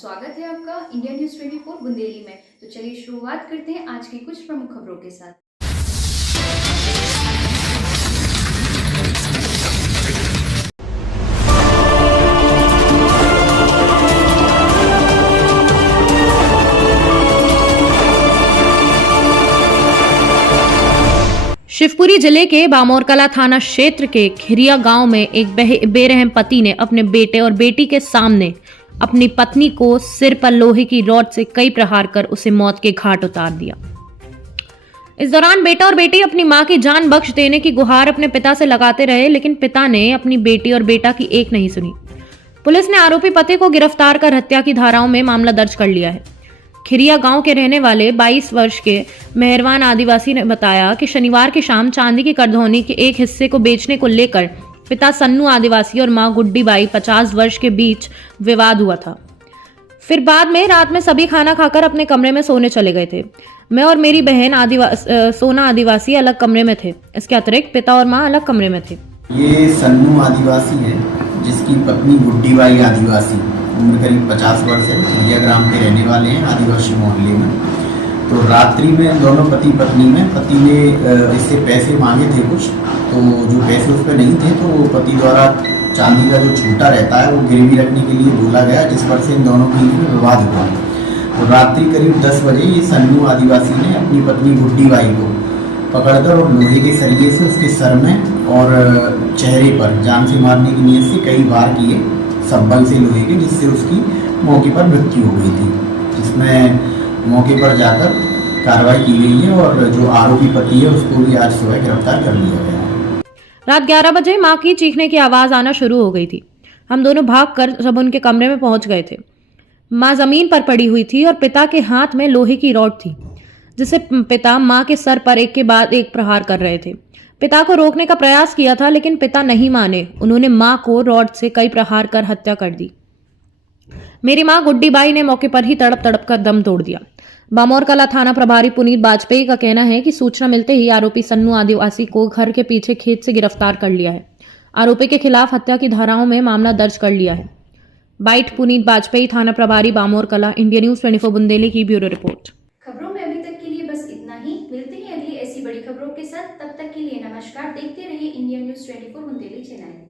स्वागत है आपका इंडिया न्यूज़ 24 बुंदेली में। तो चलिए शुरुआत करते हैं आज की कुछ प्रमुख खबरों के साथ। शिवपुरी जिले के बामोरकला थाना क्षेत्र के खिरिया गांव में एक बेरहम पति ने अपने बेटे और बेटी के सामने अपनी पत्नी को सिर पर लोहे की रॉड से कई प्रहार कर उसे मौत के घाट उतार दिया। इस दौरान बेटा और बेटी अपनी मां की जान बख्श देने की गुहार अपने पिता से लगाते रहे, लेकिन पिता ने अपनी बेटी और बेटा की एक नहीं सुनी। पुलिस ने आरोपी पति को गिरफ्तार कर हत्या की धाराओं में मामला दर्ज कर लिया है। खिरिया गांव के रहने वाले 22 वर्ष के मेहरबान आदिवासी ने बताया कि शनिवार की शाम चांदी की करधौनी के एक हिस्से को बेचने को लेकर पिता सन्नू आदिवासी और मां गुड्डी बाई 50 वर्ष के बीच विवाद हुआ था। फिर बाद में रात में सभी खाना खाकर अपने कमरे में सोने चले गए थे। मैं और मेरी बहन सोना आदिवासी अलग कमरे में थे। इसके अतिरिक्त पिता और मां अलग कमरे में थे। ये सन्नू आदिवासी है जिसकी पत्नी गुड्डी बाई आदिवासी, उम्र करीब 50 वर्ष है, खिरिया ग्राम के रहने वाले हैं, आदिवासी मोहल्ले में। तो रात्रि में दोनों पति पत्नी में पति ने इससे पैसे मांगे थे कुछ, तो जो पैसे उस पर नहीं थे तो वो पति द्वारा चांदी का जो छूटा रहता है वो गिरवी रखने के लिए बोला गया, जिस पर से इन दोनों के बीच में विवाद हुआ। तो रात्रि करीब 10 बजे ये सन्नू आदिवासी ने अपनी पत्नी गुड्डी बाई को पकड़कर और लोहे के सरिये से उसके सर में और चेहरे पर जान से मारने की नीयत से कई बार किए, सब्बल से लोहे के, जिससे उसकी मौके पर मृत्यु हो गई थी, जिसमें मौके पर जाकर कार्रवाई की गई है और जो आरोपी पति है उसको भी आज सुबह गिरफ्तार कर लिया गया है। रात 11 बजे मां की चीखने की आवाज आना शुरू हो गई थी। हम दोनों भागकर सब उनके कमरे में पहुंच गए थे। मां जमीन पर पड़ी हुई थी और पिता के हाथ में लोहे की रॉड थी, जिसे पिता मां के सर पर एक के बाद एक प्रहार कर रहे थे। पिता को रोकने का प्रयास किया था, लेकिन पिता नहीं माने। उन्होंने मां को रॉड से कई प्रहार कर हत्या कर दी। मेरी मां गुड्डी बाई ने मौके पर ही तड़प तड़प कर दम तोड़ दिया। बामोरकला थाना प्रभारी पुनीत बाजपेयी का कहना है कि सूचना मिलते ही आरोपी सन्नू आदिवासी को घर के पीछे खेत से गिरफ्तार कर लिया है। आरोपी के खिलाफ हत्या की धाराओं में मामला दर्ज कर लिया है। बाइट पुनीत बाजपेयी, थाना प्रभारी बामोरकला, इंडिया न्यूज़ 24 बुंदेली की ब्यूरो रिपोर्ट। खबरों में अभी तक के लिए बस इतना ही। मिलते हैं अगली ऐसी बड़ी खबरों के साथ। तब तक के लिए नमस्कार। देखते रहिए इंडिया न्यूज़ 24 बुंदेली चैनल।